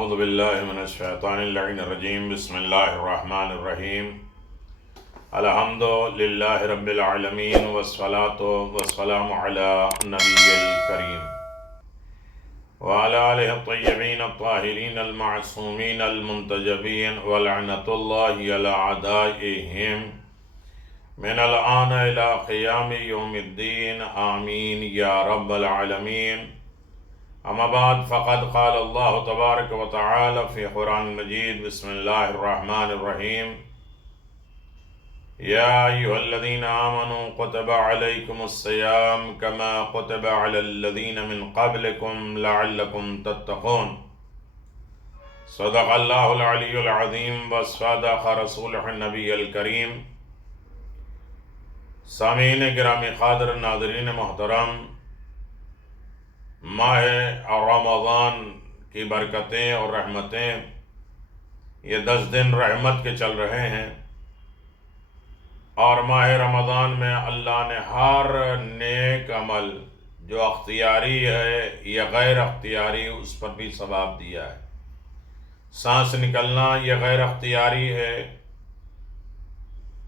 اعوذ باللہ من الشیطان اللعین الرجیم بسم اللہ الرحمن الرحیم الحمد للہ رب العالمین والصلاة والسلام علی نبی الکریم وعلی آلہ الطیبین الطاہرین المعصومین المنتجبین ولعنۃ اللہ علی اعدائہم من الآن الی قیام یوم الدین آمین یا رب العالمین اما بعد فقد قال اللہ تبارک و تعالی فی قرآن مجید بسم اللہ الرحمن الرحیم یا ایہا الذین آمنوا کتب علیکم الصیام کما کتب علی الذین من قبلکم لعلکم تتقون صدق اللہ العلی العظیم وصدق رسولہ النبی الکریم۔ سامعین گرامی قادر، ناظرین محترم، ماہ رمضان کی برکتیں اور رحمتیں یہ 10 دن رحمت کے چل رہے ہیں، اور ماہ رمضان میں اللہ نے ہر نیک عمل جو اختیاری ہے یا غیر اختیاری اس پر بھی ثواب دیا ہے۔ سانس نکلنا یہ غیر اختیاری ہے،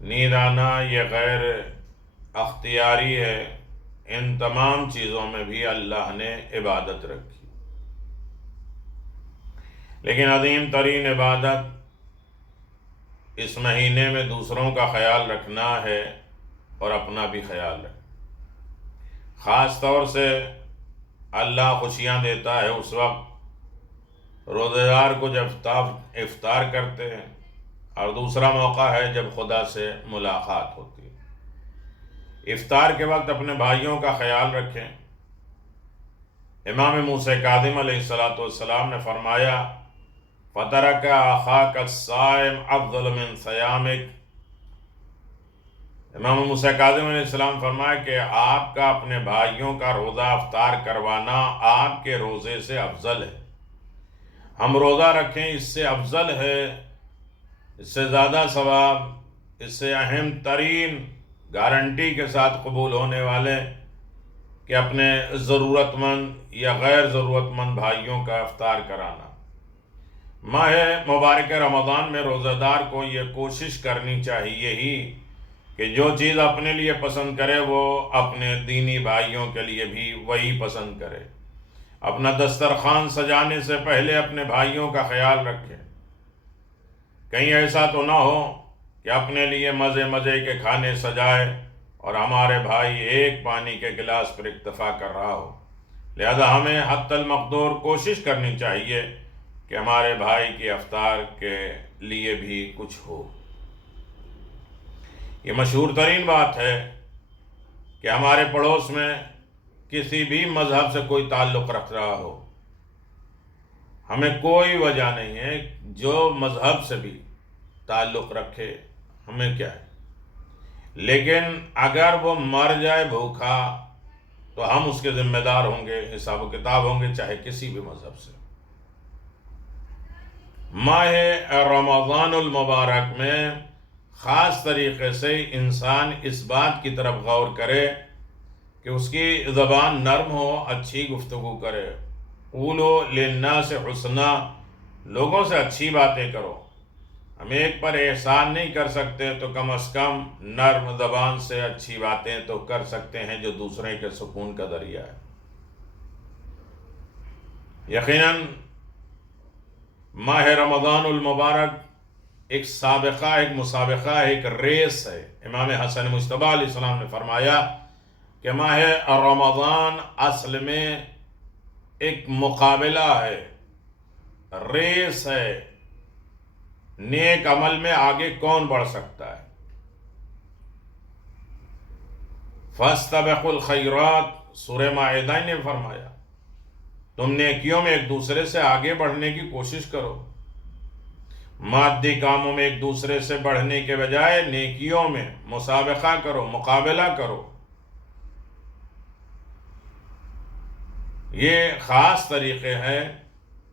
نیند آنا یہ غیر اختیاری ہے، ان تمام چیزوں میں بھی اللہ نے عبادت رکھی، لیکن عظیم ترین عبادت اس مہینے میں دوسروں کا خیال رکھنا ہے اور اپنا بھی خیال رکھنا۔ خاص طور سے اللہ خوشیاں دیتا ہے اس وقت روزہ دار کو جب افطار کرتے ہیں، اور دوسرا موقع ہے جب خدا سے ملاقات ہوتی ہے۔ افطار کے وقت اپنے بھائیوں کا خیال رکھیں۔ امام موسیٰ کاظم علیہ السلام نے فرمایا فَتَرَكَ أَخَاكَ الصَّائِمَ أَفْضَلُ مِنْ صِيَامِكَ۔ امام موسیٰ کاظم علیہ السلام فرمایا کہ آپ کا اپنے بھائیوں کا روزہ افطار کروانا آپ کے روزے سے افضل ہے۔ ہم روزہ رکھیں، اس سے افضل ہے، اس سے زیادہ ثواب، اس سے اہم ترین گارنٹی کے ساتھ قبول ہونے والے کہ اپنے ضرورت مند یا غیر ضرورت مند بھائیوں کا افطار کرانا۔ ماہ مبارک رمضان میں روزہ دار کو یہ کوشش کرنی چاہیے ہی کہ جو چیز اپنے لیے پسند کرے وہ اپنے دینی بھائیوں کے لیے بھی وہی پسند کرے۔ اپنا دسترخوان سجانے سے پہلے اپنے بھائیوں کا خیال رکھے، کہیں ایسا تو نہ ہو کہ اپنے لیے مزے مزے کے کھانے سجائے اور ہمارے بھائی ایک پانی کے گلاس پر اکتفا کر رہا ہو۔ لہذا ہمیں حتی المقدور کوشش کرنی چاہیے کہ ہمارے بھائی کی افطار کے لیے بھی کچھ ہو۔ یہ مشہور ترین بات ہے کہ ہمارے پڑوس میں کسی بھی مذہب سے کوئی تعلق رکھ رہا ہو، ہمیں کوئی وجہ نہیں ہے، جو مذہب سے بھی تعلق رکھے، ہمیں کیا ہے، لیکن اگر وہ مر جائے بھوکا تو ہم اس کے ذمہ دار ہوں گے، حساب و کتاب ہوں گے، چاہے کسی بھی مذہب سے۔ ماہ رمضان المبارک میں خاص طریقے سے انسان اس بات کی طرف غور کرے کہ اس کی زبان نرم ہو، اچھی گفتگو کرے۔ قولوا للناس حسنا، لوگوں سے اچھی باتیں کرو۔ ہم ایک پر احسان نہیں کر سکتے تو کم از کم نرم زبان سے اچھی باتیں تو کر سکتے ہیں جو دوسرے کے سکون کا ذریعہ ہے۔ یقیناً ماہ رمضان المبارک ایک سابقہ، ایک مسابقہ، ایک ریس ہے۔ امام حسن مجتبیٰ علیہ السلام نے فرمایا کہ ماہ رمضان اصل میں ایک مقابلہ ہے، ریس ہے، نیک عمل میں آگے کون بڑھ سکتا ہے۔ فَاسْتَبِقُوا الْخَيْرَاتِ، سورہ مائدہ نے فرمایا تم نیکیوں میں ایک دوسرے سے آگے بڑھنے کی کوشش کرو۔ مادی کاموں میں ایک دوسرے سے بڑھنے کے بجائے نیکیوں میں مسابقہ کرو، مقابلہ کرو۔ یہ خاص طریقے ہیں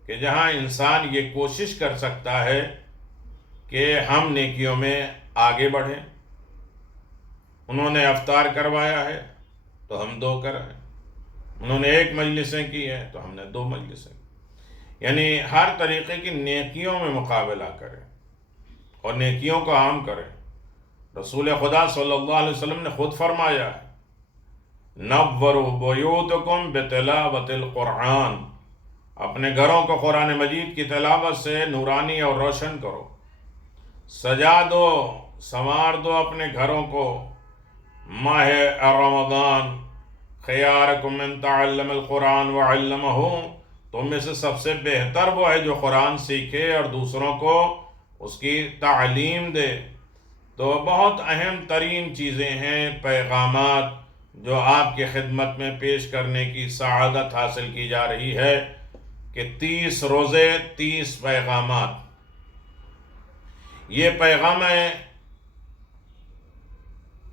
کہ جہاں انسان یہ کوشش کر سکتا ہے کہ ہم نیکیوں میں آگے بڑھیں۔ انہوں نے افطار کروایا ہے تو ہم 2 کریں، انہوں نے 1 مجلسیں کی ہیں تو ہم نے 2 مجلسیں۔ یعنی ہر طریقے کی نیکیوں میں مقابلہ کریں اور نیکیوں کو عام کریں۔ رسول خدا صلی اللہ علیہ وسلم نے خود فرمایا ہے، نوروا بیوتکم بتلاوت القرآن، اپنے گھروں کو قرآن مجید کی تلاوت سے نورانی اور روشن کرو، سجا دو، سنوار دو اپنے گھروں کو۔ ماہ رمضان، خیارکم من تعلم القرآن وعلمہ، تم میں سے سب سے بہتر وہ ہے جو قرآن سیکھے اور دوسروں کو اس کی تعلیم دے۔ تو بہت اہم ترین چیزیں ہیں، پیغامات جو آپ کی خدمت میں پیش کرنے کی سعادت حاصل کی جا رہی ہے کہ 30 روزے 30 پیغامات۔ یہ پیغام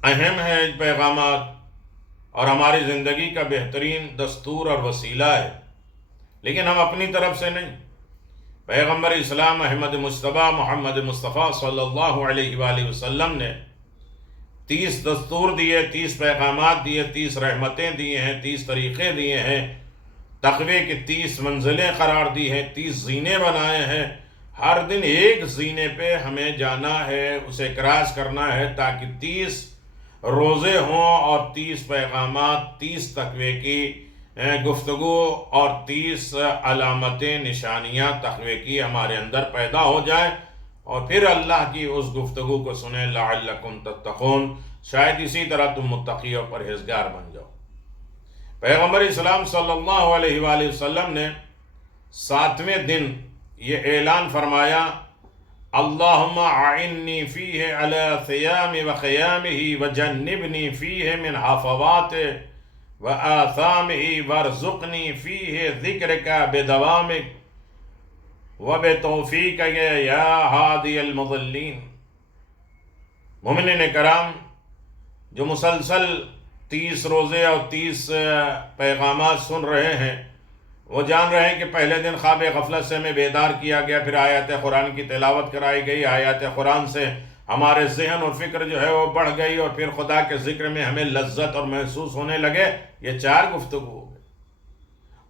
اہم ہے، پیغامات، اور ہماری زندگی کا بہترین دستور اور وسیلہ ہے، لیکن ہم اپنی طرف سے نہیں۔ پیغمبر اسلام احمد مصطفیٰ محمد مصطفیٰ صلی اللہ علیہ وآلہ وسلم نے 30 دستور دیے، 30 پیغامات دیے، 30 رحمتیں دیے ہیں، 30 طریقے دیے ہیں، تقوی کی 30 منزلیں قرار دی ہیں، 30 زینے بنائے ہیں۔ ہر دن ایک زینے پہ ہمیں جانا ہے، اسے کراس کرنا ہے، تاکہ 30 روزے ہوں اور 30 پیغامات، 30 تقوی کی گفتگو اور 30 علامتیں، نشانیاں تقوی کی ہمارے اندر پیدا ہو جائیں، اور پھر اللہ کی اس گفتگو کو سنیں، لعلکم تتقون، شاید اسی طرح تم متقی اور پرہیزگار بن جاؤ۔ پیغمبر اسلام صلی اللہ علیہ وآلہ وسلم نے 7ویں دن یہ اعلان فرمایا، اللہم اعنی فیہ علی صیام وقیامہ وجنبنی فیہ من حفواتہ وآثامہ وارزقنی فیہ ذکرک بدوامک وبتوفیقک یا ہادی المضلین۔ مومنین کرام، جو مسلسل 30 روزے اور 30 پیغامات سن رہے ہیں، وہ جان رہے ہیں کہ پہلے دن خواب غفلت سے ہمیں بیدار کیا گیا، پھر آیات قرآن کی تلاوت کرائی گئی، آیات قرآن سے ہمارے ذہن اور فکر جو ہے وہ بڑھ گئی، اور پھر خدا کے ذکر میں ہمیں لذت اور محسوس ہونے لگے۔ یہ 4 گفتگو ہو گئی،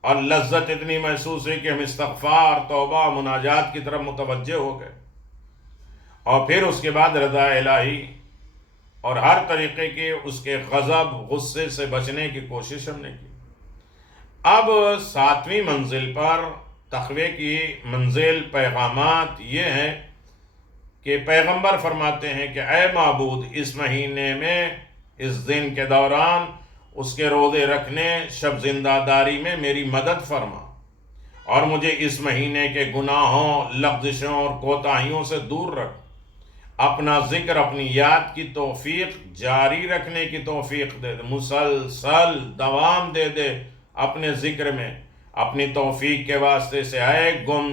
اور لذت اتنی محسوس ہوئی کہ ہم استغفار، توبہ، مناجات کی طرف متوجہ ہو گئے، اور پھر اس کے بعد رضا الہی اور ہر طریقے کے اس کے غضب، غصے سے بچنے کی کوشش ہم نے کی۔ اب 7ویں منزل پر، تقوی کی منزل، پیغامات یہ ہیں کہ پیغمبر فرماتے ہیں کہ اے معبود، اس مہینے میں، اس دن کے دوران اس کے روزے رکھنے، شب زندہ داری میں میری مدد فرما، اور مجھے اس مہینے کے گناہوں، لغزشوں اور کوتاہیوں سے دور رکھ، اپنا ذکر، اپنی یاد کی توفیق جاری رکھنے کی توفیق دے دے، مسلسل دوام دے دے اپنے ذکر میں، اپنی توفیق کے واسطے سے۔ اے گم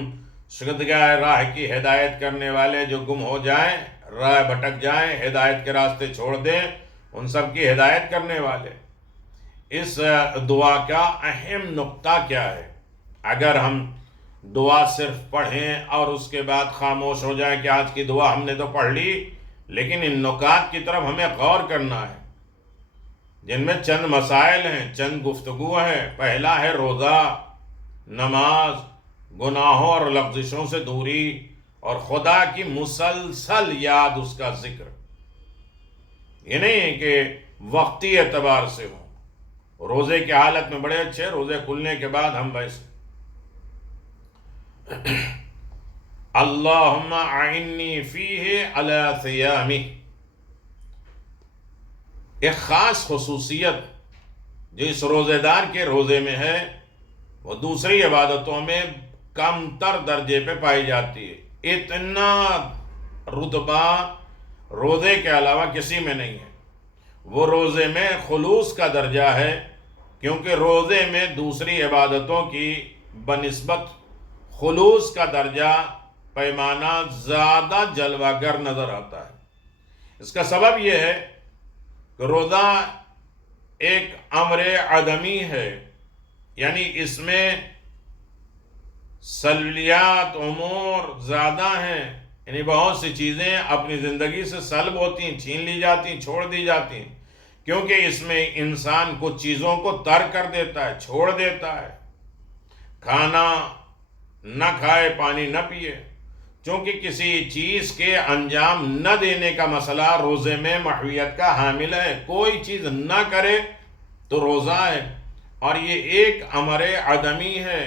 شدگاہ راہ کی ہدایت کرنے والے، جو گم ہو جائیں، راہ بھٹک جائیں، ہدایت کے راستے چھوڑ دیں، ان سب کی ہدایت کرنے والے۔ اس دعا کا اہم نقطہ کیا ہے؟ اگر ہم دعا صرف پڑھیں اور اس کے بعد خاموش ہو جائیں کہ آج کی دعا ہم نے تو پڑھ لی، لیکن ان نکات کی طرف ہمیں غور کرنا ہے، جن میں چند مسائل ہیں، چند گفتگو ہیں۔ پہلا ہے روزہ، نماز، گناہوں اور لغزشوں سے دوری، اور خدا کی مسلسل یاد، اس کا ذکر۔ یہ نہیں کہ وقتی اعتبار سے ہو، روزے کی حالت میں بڑے اچھے، روزے کھلنے کے بعد ہم ویسے۔ اللہم اعنی فیہ علی صیامہ، ایک خاص خصوصیت جو اس روزے دار کے روزے میں ہے، وہ دوسری عبادتوں میں کم تر درجے پہ پائی جاتی ہے۔ اتنا رتبہ روزے کے علاوہ کسی میں نہیں ہے۔ وہ روزے میں خلوص کا درجہ ہے، کیونکہ روزے میں دوسری عبادتوں کی بنسبت خلوص کا درجہ، پیمانہ زیادہ جلوہ گر نظر آتا ہے۔ اس کا سبب یہ ہے کہ روزہ ایک امر عدمی ہے، یعنی اس میں سلبیات، امور زیادہ ہیں، یعنی بہت سی چیزیں اپنی زندگی سے سلب ہوتی ہیں، چھین لی جاتی ہیں، چھوڑ دی جاتی ہیں، کیونکہ اس میں انسان کچھ چیزوں کو ترک کر دیتا ہے، چھوڑ دیتا ہے۔ کھانا، نہ کھائے پانی نہ پیے، چونکہ کسی چیز کے انجام نہ دینے کا مسئلہ روزے میں محویت کا حامل ہے۔ کوئی چیز نہ کرے تو روزہ ہے، اور یہ ایک امر عدمی ہے،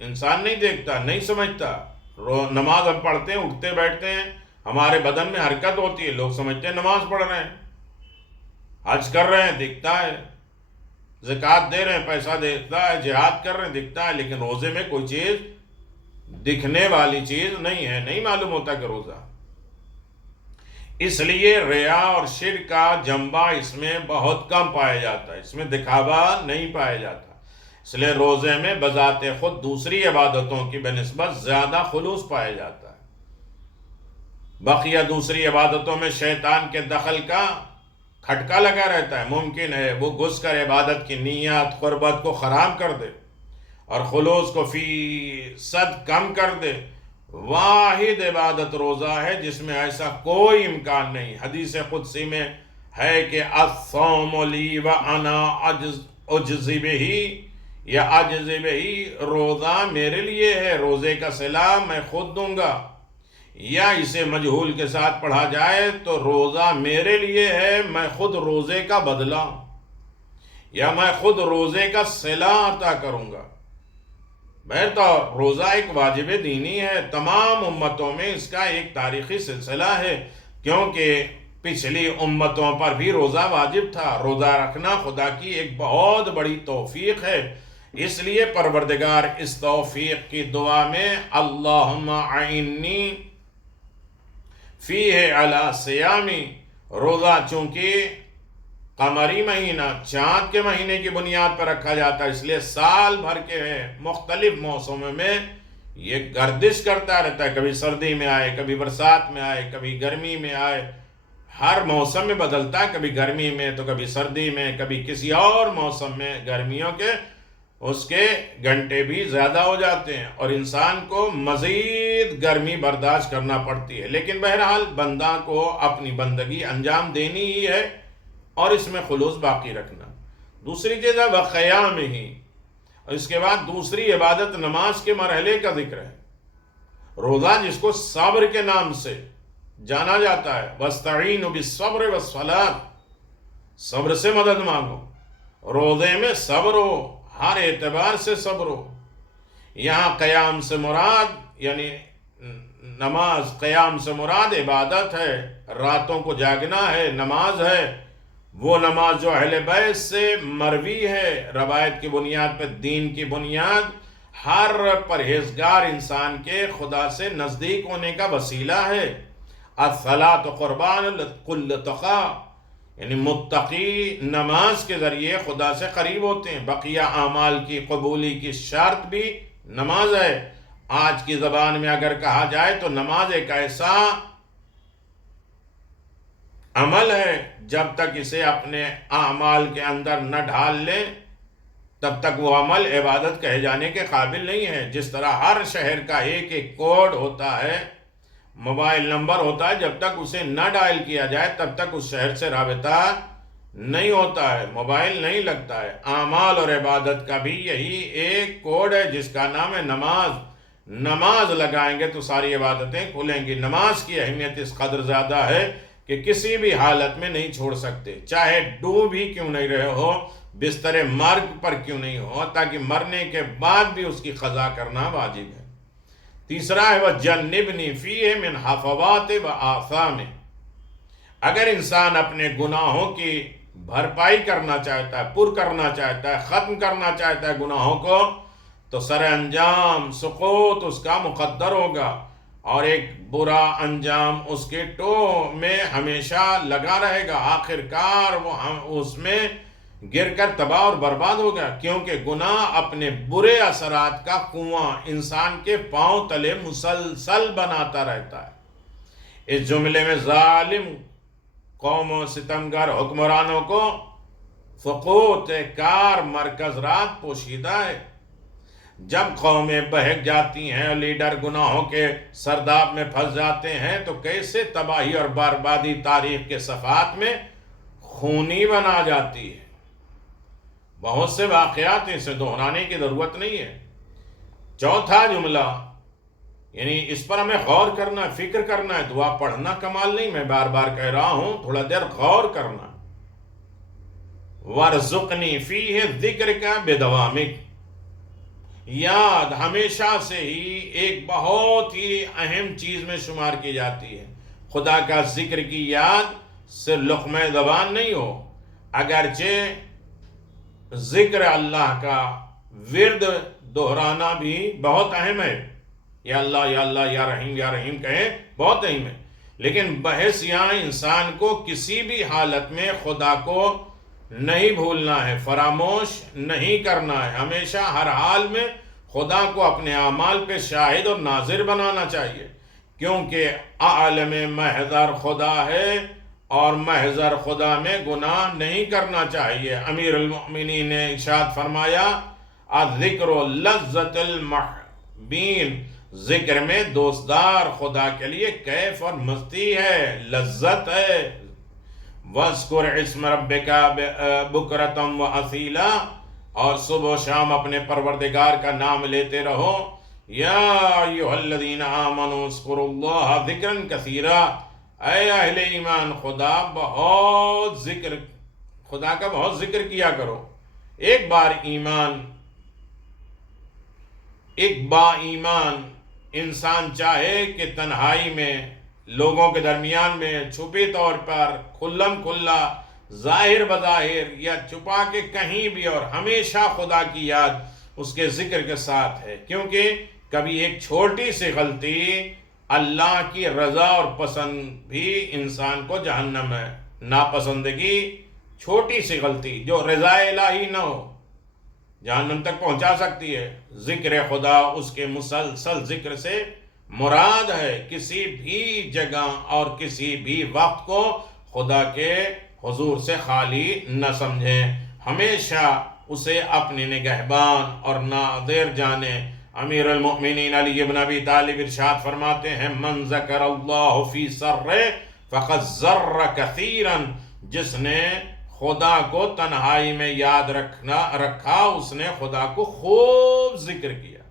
انسان نہیں دیکھتا، نہیں سمجھتا۔ نماز ہم پڑھتے ہیں، اٹھتے بیٹھتے ہیں، ہمارے بدن میں حرکت ہوتی ہے، لوگ سمجھتے ہیں نماز پڑھ رہے ہیں، حج کر رہے ہیں، دکھتا ہے، زکوٰۃ دے رہے ہیں، پیسہ دیکھتا ہے، جہاد کر رہے ہیں، دکھتا ہے، لیکن روزے میں کوئی چیز دکھنے والی چیز نہیں ہے، نہیں معلوم ہوتا کہ روزہ۔ اس لیے ریا اور شرک کا جنبہ اس میں بہت کم پایا جاتا ہے، اس میں دکھاوا نہیں پایا جاتا، اس لیے روزے میں بذات خود دوسری عبادتوں کی بنسبت زیادہ خلوص پایا جاتا ہے۔ بقیہ دوسری عبادتوں میں شیطان کے دخل کا کھٹکا لگا رہتا ہے، ممکن ہے وہ گھس کر عبادت کی نیت قربت کو خراب کر دے اور خلوص کو فیصد کم کر دے۔ واحد عبادت روزہ ہے جس میں ایسا کوئی امکان نہیں۔ حدیث قدسی میں ہے کہ الصوم لی وانا اجزی بہ، یا اجزی بہ، روزہ میرے لیے ہے، روزے کا صلہ میں خود دوں گا، یا اسے مجہول کے ساتھ پڑھا جائے تو روزہ میرے لیے ہے، میں خود روزے کا بدلہ، یا میں خود روزے کا صلہ عطا کروں گا۔ بہرطور روزہ ایک واجب دینی ہے، تمام امتوں میں اس کا ایک تاریخی سلسلہ ہے، کیونکہ پچھلی امتوں پر بھی روزہ واجب تھا۔ روزہ رکھنا خدا کی ایک بہت بڑی توفیق ہے، اس لیے پروردگار اس توفیق کی دعا میں اللہم اعنی فیہ علی صیامی، روزہ چونکہ قمری مہینہ، چاند کے مہینے کی بنیاد پر رکھا جاتا ہے، اس لیے سال بھر کے مختلف موسموں میں یہ گردش کرتا رہتا ہے، کبھی سردی میں آئے، کبھی برسات میں آئے، کبھی گرمی میں آئے، ہر موسم میں بدلتا ہے، کبھی گرمی میں تو کبھی سردی میں، کبھی کسی اور موسم میں، گرمیوں کے اس کے گھنٹے بھی زیادہ ہو جاتے ہیں اور انسان کو مزید گرمی برداشت کرنا پڑتی ہے، لیکن بہرحال بندہ کو اپنی بندگی انجام دینی ہی ہے اور اس میں خلوص باقی رکھنا۔ دوسری چیز ہے وقیام ہی، اور اس کے بعد دوسری عبادت نماز کے مرحلے کا ذکر ہے۔ روزہ جس کو صبر کے نام سے جانا جاتا ہے، وَاسْتَعِينُوا بِالصَّبْرِ وَالصَّلَاةِ، صبر سے مدد مانگو، روزے میں صبر ہو، ہر اعتبار سے صبر ہو۔ یہاں قیام سے مراد یعنی نماز، قیام سے مراد عبادت ہے، راتوں کو جاگنا ہے، نماز ہے، وہ نماز جو اہل بیت سے مروی ہے، روایت کی بنیاد پر، دین کی بنیاد، ہر پرہیزگار انسان کے خدا سے نزدیک ہونے کا وسیلہ ہے۔ الصلاۃ قربان لکل تقی، یعنی متقی نماز کے ذریعے خدا سے قریب ہوتے ہیں۔ بقیہ اعمال کی قبولی کی شرط بھی نماز ہے۔ آج کی زبان میں اگر کہا جائے تو نماز ایک ایسا عمل ہے، جب تک اسے اپنے اعمال کے اندر نہ ڈھال لیں تب تک وہ عمل عبادت کہے جانے کے قابل نہیں ہے۔ جس طرح ہر شہر کا ایک ایک کوڈ ہوتا ہے، موبائل نمبر ہوتا ہے، جب تک اسے نہ ڈائل کیا جائے تب تک اس شہر سے رابطہ نہیں ہوتا ہے، موبائل نہیں لگتا ہے۔ اعمال اور عبادت کا بھی یہی ایک کوڈ ہے جس کا نام ہے نماز۔ نماز لگائیں گے تو ساری عبادتیں کھلیں گی۔ نماز کی اہمیت اس قدر زیادہ ہے کہ کسی بھی حالت میں نہیں چھوڑ سکتے، چاہے ڈوب ہی کیوں نہیں رہے ہو، بستر مرگ پر کیوں نہیں ہو، تاکہ مرنے کے بعد بھی اس کی قضا کرنا واجب ہے۔ تیسرا ہے وَجَنِّبْنِي فِيهِ مِنْ حَفَوَاتِ وَآثَامِ، اگر انسان اپنے گناہوں کی بھرپائی کرنا چاہتا ہے، پر کرنا چاہتا ہے، ختم کرنا چاہتا ہے گناہوں کو، تو سر انجام سقوط اس کا مقدر ہوگا اور ایک برا انجام اس کے ٹو میں ہمیشہ لگا رہے گا، آخر کار وہ اس میں گر کر تباہ اور برباد ہوگا، کیونکہ گناہ اپنے برے اثرات کا کنواں انسان کے پاؤں تلے مسلسل بناتا رہتا ہے۔ اس جملے میں ظالم قوموں، ستمگر حکمرانوں کو سقوط کار مرکز رات پوشیدہ ہے۔ جب قومیں بہک جاتی ہیں اور لیڈر گناہوں کے سرداب میں پھنس جاتے ہیں تو کیسے تباہی اور بربادی تاریخ کے صفحات میں خونی بنا جاتی ہے۔ بہت سے واقعات اسے دہرانے کی ضرورت نہیں ہے۔ چوتھا جملہ، یعنی اس پر ہمیں غور کرنا ہے، فکر کرنا ہے. دعا پڑھنا کمال نہیں، میں بار بار کہہ رہا ہوں، تھوڑا دیر غور کرنا. وَارْزُقْنِي فِيهِ ذِكْرِكَ بِدَوَامِكَ، یاد ہمیشہ سے ہی ایک بہت ہی اہم چیز میں شمار کی جاتی ہے. خدا کا ذکر کی یاد سے لقمہ زبان نہیں ہو، اگرچہ ذکر اللہ کا ورد دہرانا بھی بہت اہم ہے. یا اللہ یا اللہ یا رحیم یا رحیم کہیں بہت اہم ہے، لیکن بحث یہاں انسان کو کسی بھی حالت میں خدا کو نہیں بھولنا ہے، فراموش نہیں کرنا ہے. ہمیشہ ہر حال میں خدا کو اپنے اعمال پہ شاہد اور ناظر بنانا چاہیے، کیونکہ عالم محضر خدا ہے اور محضر خدا میں گناہ نہیں کرنا چاہیے. امیر المؤمنین نے ارشاد فرمایا، الذکر لذت المحبین، ذکر میں دوستدار خدا کے لیے کیف اور مستی ہے، لذت ہے. وَاذْكُرْ اسْمَ رَبِّكَ بُكْرَةً وَأَصِيلًا، اور صبح و شام اپنے پروردگار کا نام لیتے رہو. یا ایھا الذین آمنوا اذکروا اللہ ذکرا کثیرا، اے اہل ایمان خدا کا بہت ذکر کیا کرو. ایک با ایمان انسان چاہے کہ تنہائی میں، لوگوں کے درمیان میں، چھپی طور پر، کھلم کھلا، ظاہر بظاہر یا چھپا کے کہیں بھی، اور ہمیشہ خدا کی یاد اس کے ذکر کے ساتھ ہے. کیونکہ کبھی ایک چھوٹی سی غلطی اللہ کی رضا اور پسند بھی انسان کو جہنم ہے. ناپسندگی، چھوٹی سی غلطی جو رضا الہی نہ ہو، جہنم تک پہنچا سکتی ہے. ذکر خدا، اس کے مسلسل ذکر سے مراد ہے کسی بھی جگہ اور کسی بھی وقت کو خدا کے حضور سے خالی نہ سمجھیں، ہمیشہ اسے اپنی نگہبان اور ناظر جانیں. امیر المؤمنین علی بن ابی طالب ارشاد فرماتے ہیں، من ذکر اللہ فی سر فقد ذر کثیرا، جس نے خدا کو تنہائی میں یاد رکھا، اس نے خدا کو خوب ذکر کیا.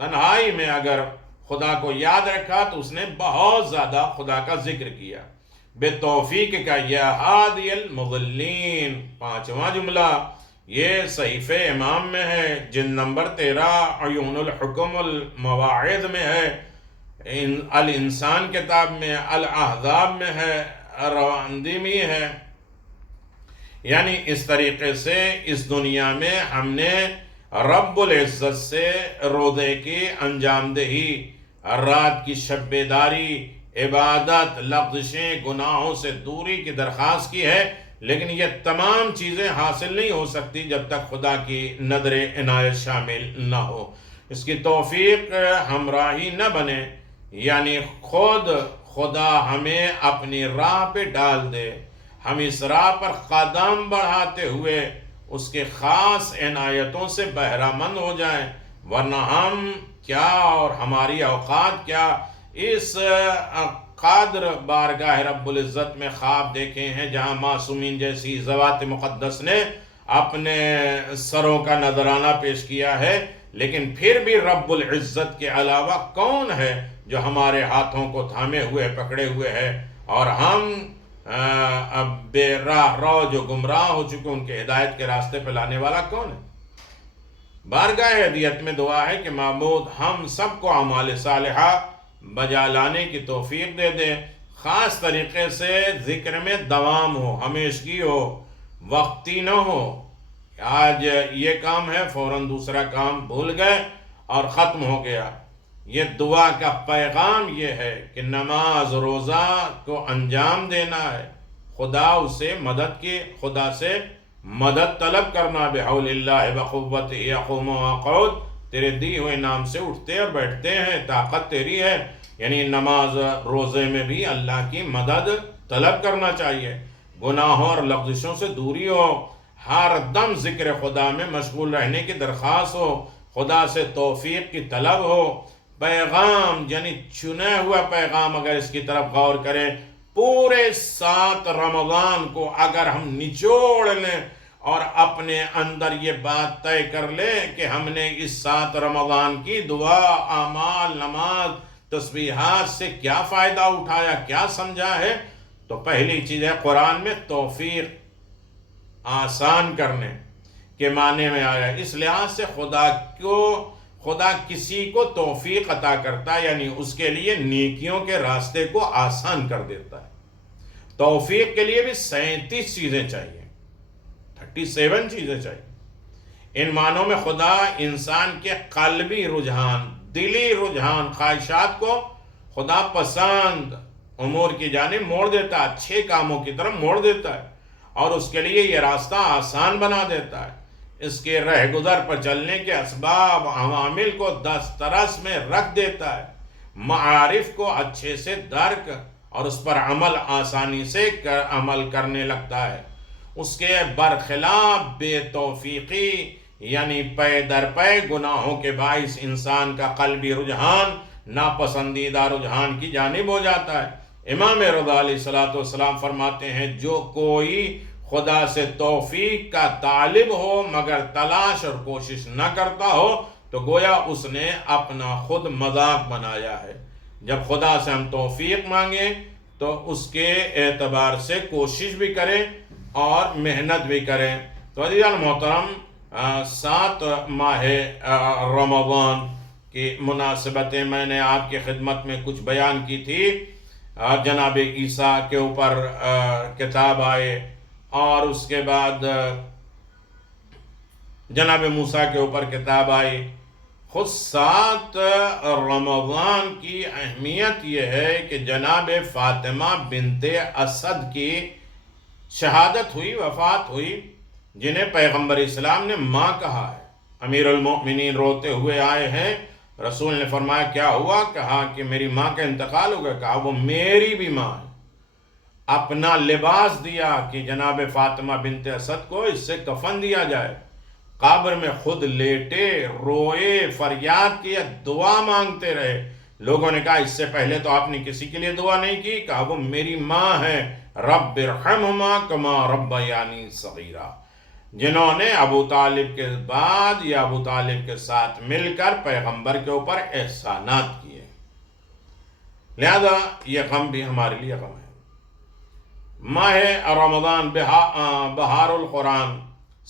تنہائی میں اگر خدا کو یاد رکھا تو اس نے بہت زیادہ خدا کا ذکر کیا. بے توفیق کا یا ہادی المضلین. پانچواں جملہ یہ صحیفہ امام میں ہے، جلد نمبر 13 عیون الحکم المواعظ میں ہے، الانسان کتاب میں، الاحزاب میں ہے، رواندی میں ہے. یعنی اس طریقے سے اس دنیا میں ہم نے رب العزت سے روزے کی انجام دہی، رات کی شب بیداری، عبادت، لغزشیں، گناہوں سے دوری کی درخواست کی ہے. لیکن یہ تمام چیزیں حاصل نہیں ہو سکتی جب تک خدا کی نظر عنایت شامل نہ ہو، اس کی توفیق ہمراہی نہ بنے، یعنی خود خدا ہمیں اپنی راہ پہ ڈال دے، ہم اس راہ پر قدم بڑھاتے ہوئے اس کے خاص عنایتوں سے بہرہ مند ہو جائیں. ورنہ ہم کیا اور ہماری اوقات کیا اس قادر بارگاہ رب العزت میں خواب دیکھے ہیں جہاں معصومین جیسی ذوات مقدس نے اپنے سروں کا نذرانہ پیش کیا ہے، لیکن پھر بھی رب العزت کے علاوہ کون ہے جو ہمارے ہاتھوں کو تھامے ہوئے پکڑے ہوئے ہے، اور ہم بے راہ رو جو گمراہ ہو چکے ان کے ہدایت کے راستے پہ لانے والا کون ہے. بارگاہ ہدیت میں دعا ہے کہ معبود ہم سب کو اعمال صالحہ بجا لانے کی توفیق دے دے، خاص طریقے سے ذکر میں دوام ہو، ہمیشگی ہو، وقتی نہ ہو. آج یہ کام ہے فوراً دوسرا کام بھول گئے اور ختم ہو گیا. یہ دعا کا پیغام یہ ہے کہ نماز روزہ کو انجام دینا ہے، خدا سے مدد طلب کرنا. بحول اللہ بقوت یقوم وقعود، تیرے دی ہوئے نام سے اٹھتے اور بیٹھتے ہیں، طاقت تیری ہے. یعنی نماز روزے میں بھی اللہ کی مدد طلب کرنا چاہیے، گناہوں اور لغزشوں سے دوری ہو، ہر دم ذکر خدا میں مشغول رہنے کی درخواست ہو، خدا سے توفیق کی طلب ہو. پیغام یعنی چنا ہوا پیغام اگر اس کی طرف غور کریں، پورے 7 رمضان کو اگر ہم نچوڑ لیں اور اپنے اندر یہ بات طے کر لے کہ ہم نے اس 7 رمضان کی دعا، اعمال، نماز، تسبیحات سے کیا فائدہ اٹھایا، کیا سمجھا ہے، تو پہلی چیز ہے قرآن میں توفیق آسان کرنے کے معنی میں آیا۔ اس لحاظ سے خدا کسی کو توفیق عطا کرتا ہے، یعنی اس کے لیے نیکیوں کے راستے کو آسان کر دیتا ہے۔ توفیق کے لیے بھی 37 چیزیں چاہیے، 37 چیزیں چاہیے۔ ان معنوں میں خدا انسان کے قلبی رجحان، دلی رجحان، خواہشات کو خدا پسند امور کی جانب موڑ دیتا ہے، اچھے کاموں کی طرف موڑ دیتا ہے، اور اس کے لیے یہ راستہ آسان بنا دیتا ہے۔ اس کے رہ گزر پر چلنے کے اسباب، عوامل کو دسترس میں رکھ دیتا ہے، معارف کو اچھے سے درک اور اس پر عمل آسانی سے عمل کرنے لگتا ہے۔ اس کے برخلاف بے توفیقی یعنی پے در پے گناہوں کے باعث انسان کا قلبی رجحان ناپسندیدہ رجحان کی جانب ہو جاتا ہے۔ امام رضا علیہ السلام فرماتے ہیں، جو کوئی خدا سے توفیق کا طالب ہو مگر تلاش اور کوشش نہ کرتا ہو تو گویا اس نے اپنا خود مذاق بنایا ہے۔ جب خدا سے ہم توفیق مانگیں تو اس کے اعتبار سے کوشش بھی کریں اور محنت بھی کریں۔ تو عزیزان محترم، 7 ماہ رمضان کی مناسبتیں میں نے آپ کی خدمت میں کچھ بیان کی تھی۔ جناب عیسیٰ کے اوپر کتاب آئے، اور اس کے بعد جناب موسیٰ کے اوپر کتاب آئی۔ خود 7 رمضان کی اہمیت یہ ہے کہ جناب فاطمہ بنت اسد کی شہادت ہوئی، وفات ہوئی، جنہیں پیغمبر اسلام نے ماں کہا ہے۔ امیر المؤمنین روتے ہوئے آئے ہیں، رسول نے فرمایا کیا ہوا؟ کہا کہ میری ماں کا انتقال ہو گیا۔ کہا وہ میری بھی ماں ہے۔ اپنا لباس دیا کہ جناب فاطمہ بنت اسد کو اس سے کفن دیا جائے۔ قبر میں خود لیٹے، روئے، فریاد کیا، دعا مانگتے رہے۔ لوگوں نے کہا اس سے پہلے تو آپ نے کسی کے لیے دعا نہیں کی۔ کہا وہ میری ماں ہے، رب ارحمہما کما ربیانی صغیرا، جنہوں نے ابو طالب کے بعد یا ابو طالب کے ساتھ مل کر پیغمبر کے اوپر احسانات کیے۔ لہذا یہ غم بھی ہمارے لیے غم ہے۔ ماہ رمضان بہار القرآن،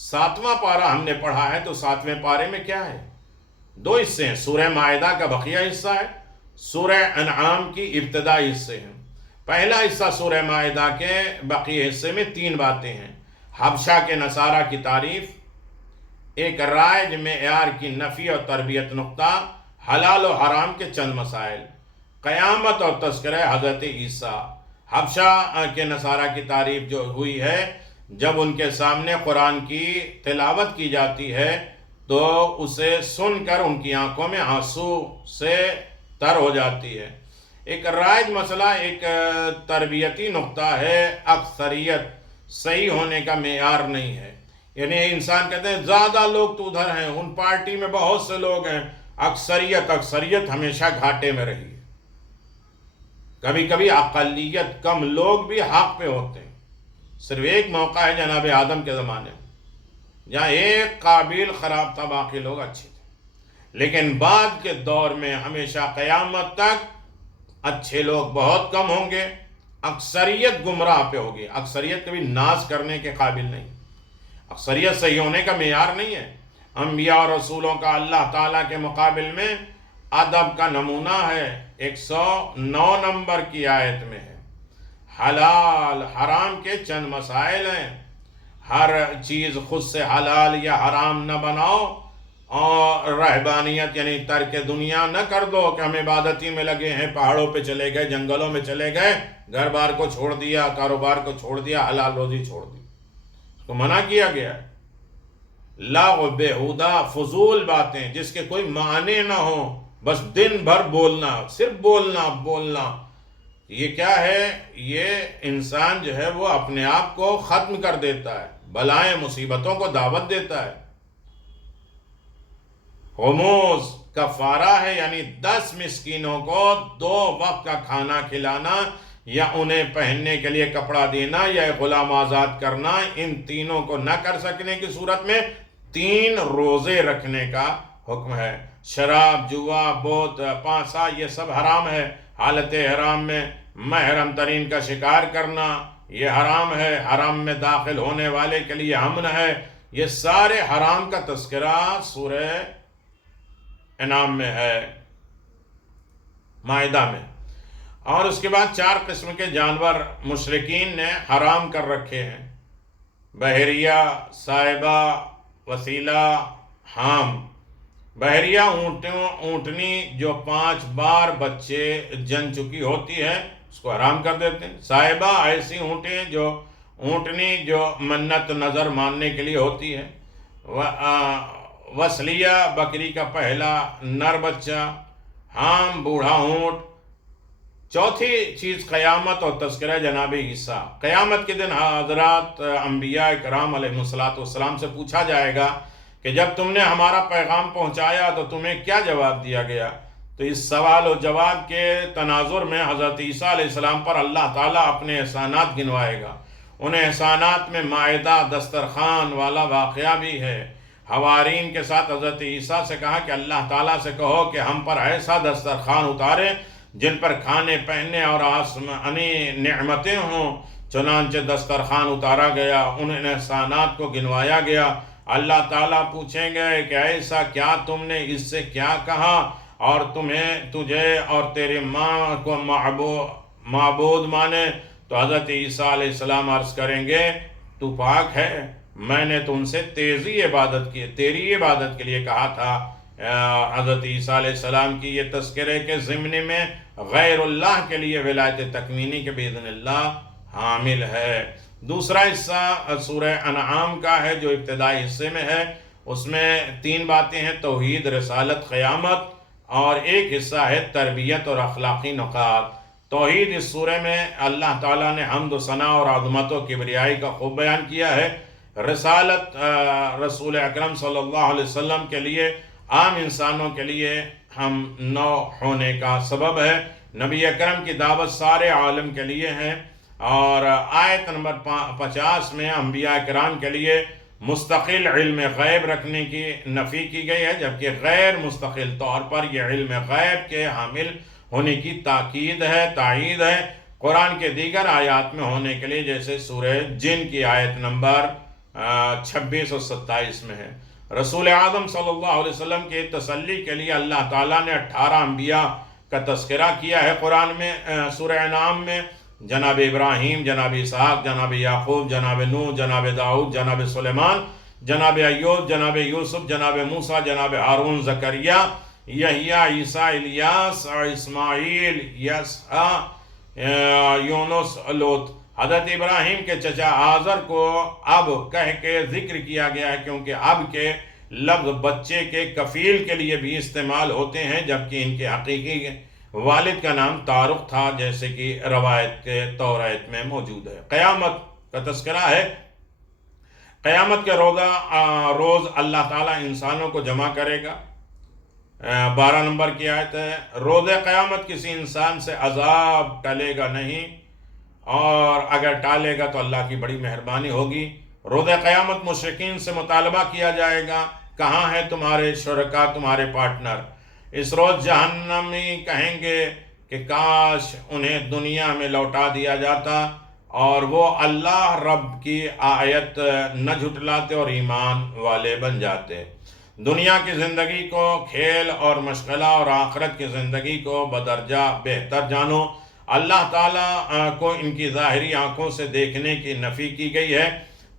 7واں پارہ ہم نے پڑھا ہے، تو 7ویں پارے میں کیا ہے؟ 2 حصے ہیں۔ سورہ مائدہ کا بقیہ حصہ ہے، سورہ انعام کی ابتدائی حصے ہیں۔ پہلا حصہ سورہ مائدہ کے بقیہ حصے میں 3 باتیں ہیں۔ حبشہ کے نصارہ کی تعریف، ایک رائج معیار کی نفی اور تربیت نقطہ، حلال و حرام کے چند مسائل، قیامت اور تذکرہ حضرت عیسیٰ۔ حبشہ کے نصارہ کی تعریف جو ہوئی ہے، جب ان کے سامنے قرآن کی تلاوت کی جاتی ہے تو اسے سن کر ان کی آنکھوں میں آنسو سے تر ہو جاتی ہے۔ ایک رائج مسئلہ، ایک تربیتی نقطہ ہے، اکثریت صحیح ہونے کا معیار نہیں ہے۔ یعنی انسان کہتے ہیں زیادہ لوگ تو ادھر ہیں، ان پارٹی میں بہت سے لوگ ہیں، اکثریت ہمیشہ گھاٹے میں رہی ہے۔ کبھی کبھی اقلیت، کم لوگ بھی حق پہ ہوتے ہیں۔ صرف ایک موقع ہے جناب آدم کے زمانے میں، جہاں ایک قابل خراب تھا، باقی لوگ اچھے تھے۔ لیکن بعد کے دور میں ہمیشہ قیامت تک اچھے لوگ بہت کم ہوں گے، اکثریت گمراہ پہ ہوگی۔ اکثریت کبھی ناز کرنے کے قابل نہیں، اکثریت صحیح ہونے کا معیار نہیں ہے۔ انبیاء اور رسولوں کا اللہ تعالیٰ کے مقابل میں ادب کا نمونہ ہے، 109 نمبر کی آیت میں ہے۔ حلال حرام کے چند مسائل ہیں، ہر چیز خود سے حلال یا حرام نہ بناؤ، اور رہبانیت یعنی ترک دنیا نہ کر دو کہ ہم عبادتی میں لگے ہیں، پہاڑوں پہ چلے گئے، جنگلوں میں چلے گئے، گھر بار کو چھوڑ دیا، کاروبار کو چھوڑ دیا، حلال روزی چھوڑ دی۔ اس کو منع کیا گیا ہے۔ لغو، بیہودہ، فضول باتیں جس کے کوئی معنی نہ ہو، بس دن بھر بولنا، صرف بولنا، یہ کیا ہے؟ یہ انسان جو ہے وہ اپنے آپ کو ختم کر دیتا ہے، بلائیں مصیبتوں کو دعوت دیتا ہے۔ غموز کفارہ ہے، یعنی 10 مسکینوں کو 2 وقت کا کھانا کھلانا، یا انہیں پہننے کے لیے کپڑا دینا یا غلام آزاد کرنا، ان تینوں کو نہ کر سکنے کی صورت میں 3 روزے رکھنے کا حکم ہے۔ شراب، جوا، بوت، پانسا یہ سب حرام ہے۔ حالت احرام میں محرم ترین کا شکار کرنا یہ حرام ہے، حرام میں داخل ہونے والے کے لیے امن ہے۔ یہ سارے حرام کا تذکرہ سورہ انعام میں ہے، مائدہ میں۔ اور اس کے بعد 4 قسم کے جانور مشرکین نے حرام کر رکھے ہیں: بحریہ، سائبہ، وسیلہ، حام۔ بحریہ اونٹنی جو 5 بار بچے جن چکی ہوتی ہے، اس کو حرام کر دیتے ہیں۔ سائبہ ایسی اونٹنی جو منت نظر ماننے کے لیے ہوتی ہے۔ وسلیہ بکری کا پہلا نر بچہ۔ حام بوڑھا اونٹ۔ چوتھی چیز قیامت اور تذکرہ جناب عیسیٰ۔ قیامت کے دن حضرات انبیاء کرام علیہ السلام سے پوچھا جائے گا کہ جب تم نے ہمارا پیغام پہنچایا تو تمہیں کیا جواب دیا گیا؟ تو اس سوال و جواب کے تناظر میں حضرت عیسیٰ علیہ السلام پر اللہ تعالیٰ اپنے احسانات گنوائے گا۔ ان احسانات میں مائدہ دسترخوان والا واقعہ بھی ہے۔ حوارین کے ساتھ حضرت عیسیٰ سے کہا کہ اللہ تعالیٰ سے کہو کہ ہم پر ایسا دسترخوان اتارے جن پر کھانے پہننے اور آسمانی نعمتیں ہوں۔ چنانچہ دسترخوان اتارا گیا، ان احسانات کو گنوایا گیا۔ اللہ تعالیٰ پوچھیں گے کہ ایسا کیا تم نے اس سے کیا کہا اور تجھے اور تیرے ماں کو معبود مانے؟ تو حضرت عیسیٰ علیہ السلام عرض کریں گے تو پاک ہے، میں نے تم سے تیری عبادت کے لیے کہا تھا۔ حضرت عیسیٰ علیہ السلام کی یہ تذکرے کے ضمن میں غیر اللہ کے لیے ولایت تکوینی کے باذن اللہ حامل ہے۔ دوسرا حصہ سورہ انعام کا ہے جو ابتدائی حصے میں ہے، اس میں 3 باتیں ہیں: توحید، رسالت، قیامت، اور ایک حصہ ہے تربیت اور اخلاقی نکات۔ توحید اس سورہ میں اللہ تعالیٰ نے حمد و ثنا اور عظمت و کبریائی کا خوب بیان کیا ہے۔ رسالت رسول اکرم صلی اللہ علیہ وسلم کے لیے، عام انسانوں کے لیے ہم نو ہونے کا سبب ہے۔ نبی اکرم کی دعوت سارے عالم کے لیے ہے۔ اور آیت نمبر 50 میں انبیاء کرام کے لیے مستقل علم غیب رکھنے کی نفی کی گئی ہے، جبکہ غیر مستقل طور پر یہ علم غیب کے حامل ہونے کی تائید ہے قرآن کے دیگر آیات میں ہونے کے لیے، جیسے سورہ جن کی آیت نمبر 26 اور 27 میں ہے۔ رسول اعظم صلی اللہ علیہ وسلم کی تسلی کے لیے اللہ تعالیٰ نے 18 انبیاء کا تذکرہ کیا ہے قرآن میں۔ سورہ انعام میں جناب ابراہیم، جناب اسحاق، جناب یعقوب، جناب نوح، جناب داؤد، جناب سلیمان، جناب ایوب، جناب یوسف، جناب موسیٰ، جناب ہارون، زکریا، یحییٰ، عیسیٰ، الیاس، اسماعیل، یسع، یونس، لوط۔ حضرت ابراہیم کے چچا آزر کو اب کہہ کے ذکر کیا گیا ہے، کیونکہ اب کے لفظ بچے کے کفیل کے لیے بھی استعمال ہوتے ہیں، جبکہ ان کے حقیقی والد کا نام طارق تھا، جیسے کہ روایت کے توریت میں موجود ہے۔ قیامت کا تذکرہ ہے۔ قیامت کے روز اللہ تعالیٰ انسانوں کو جمع کرے گا۔ 12 نمبر کی آیت ہے، روز قیامت کسی انسان سے عذاب ٹلے گا نہیں، اور اگر ٹالے گا تو اللہ کی بڑی مہربانی ہوگی۔ روز قیامت مشرکین سے مطالبہ کیا جائے گا، کہاں ہیں تمہارے شرکا، تمہارے پارٹنر؟ اس روز جہنمی کہیں گے کہ کاش انہیں دنیا میں لوٹا دیا جاتا اور وہ اللہ رب کی آیت نہ جھٹلاتے اور ایمان والے بن جاتے۔ دنیا کی زندگی کو کھیل اور مشغلہ اور آخرت کی زندگی کو بدرجہ بہتر جانو۔ اللہ تعالیٰ کو ان کی ظاہری آنکھوں سے دیکھنے کی نفی کی گئی ہے۔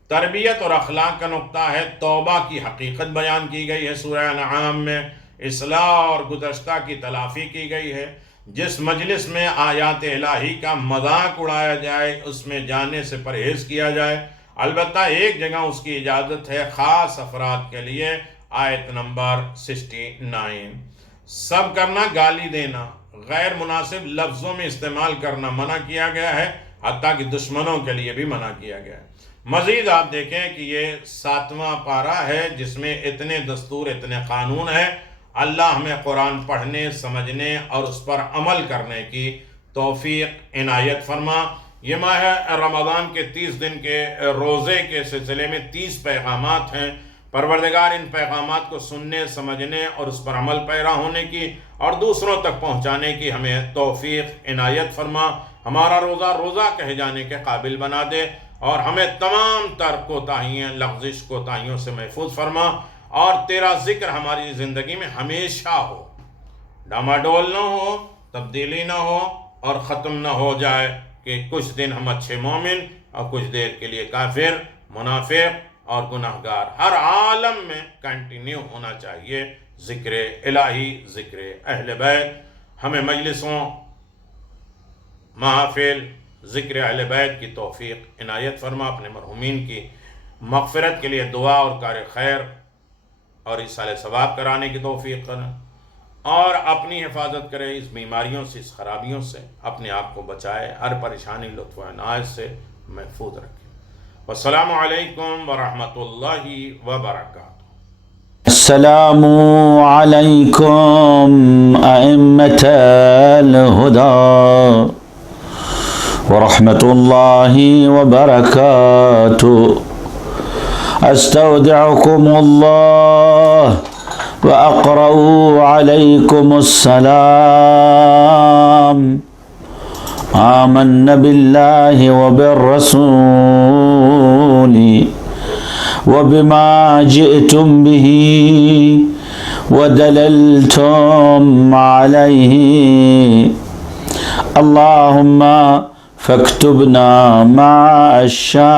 تربیت اور اخلاق کا نقطہ ہے، توبہ کی حقیقت بیان کی گئی ہے۔ سورہ انعام میں اصلاح اور گزشتہ کی تلافی کی گئی ہے۔ جس مجلس میں آیات الہی کا مذاق اڑایا جائے اس میں جانے سے پرہیز کیا جائے۔ البتہ ایک جگہ اس کی اجازت ہے، خاص افراد کے لیے، آیت نمبر 69۔ سب کرنا، گالی دینا، غیر مناسب لفظوں میں استعمال کرنا منع کیا گیا ہے، حتیٰ کہ دشمنوں کے لیے بھی منع کیا گیا ہے۔ مزید آپ دیکھیں کہ یہ 7واں پارہ ہے جس میں اتنے دستور، اتنے قانون ہیں۔ اللہ ہمیں قرآن پڑھنے، سمجھنے اور اس پر عمل کرنے کی توفیق عنایت فرما۔ یہ ماہ رمضان کے 30 دن کے روزے کے سلسلے میں 30 پیغامات ہیں۔ پروردگار ان پیغامات کو سننے، سمجھنے اور اس پر عمل پیرا ہونے کی اور دوسروں تک پہنچانے کی ہمیں توفیق عنایت فرما۔ ہمارا روزہ روزہ کہے جانے کے قابل بنا دے اور ہمیں تمام تر کوتاہیاں، لغزش کوتاہیوں سے محفوظ فرما، اور تیرا ذکر ہماری زندگی میں ہمیشہ ہو، ڈاماڈول نہ ہو، تبدیلی نہ ہو، اور ختم نہ ہو جائے کہ کچھ دن ہم اچھے مومن اور کچھ دیر کے لیے کافر، منافق اور گناہگار۔ ہر عالم میں کنٹینیو ہونا چاہیے ذکر الہی، ذکر اہل بیت۔ ہمیں مجلسوں، محافل ذکر اہل بیت کی توفیق عنایت فرما۔ اپنے مرحومین کی مغفرت کے لیے دعا اور کار خیر اور ایصال ثواب کرانے کی توفیق کریں، اور اپنی حفاظت کرے اس بیماریوں سے، اس خرابیوں سے، اپنے آپ کو بچائے، ہر پریشانی لطف و عنایت سے محفوظ رکھے۔ والسلام علیکم ورحمۃ اللہ وبرکاتہ۔ السلام علیکم ائمة الہدی ورحمۃ اللہ وبرکاتہ۔ استودعکم اللہ وأقرأ عليكم السلام۔ آمنا بالله وبالرسول وبما جئتم به ودللتم عليه، اللهم فاكتبنا مع الشاهدين۔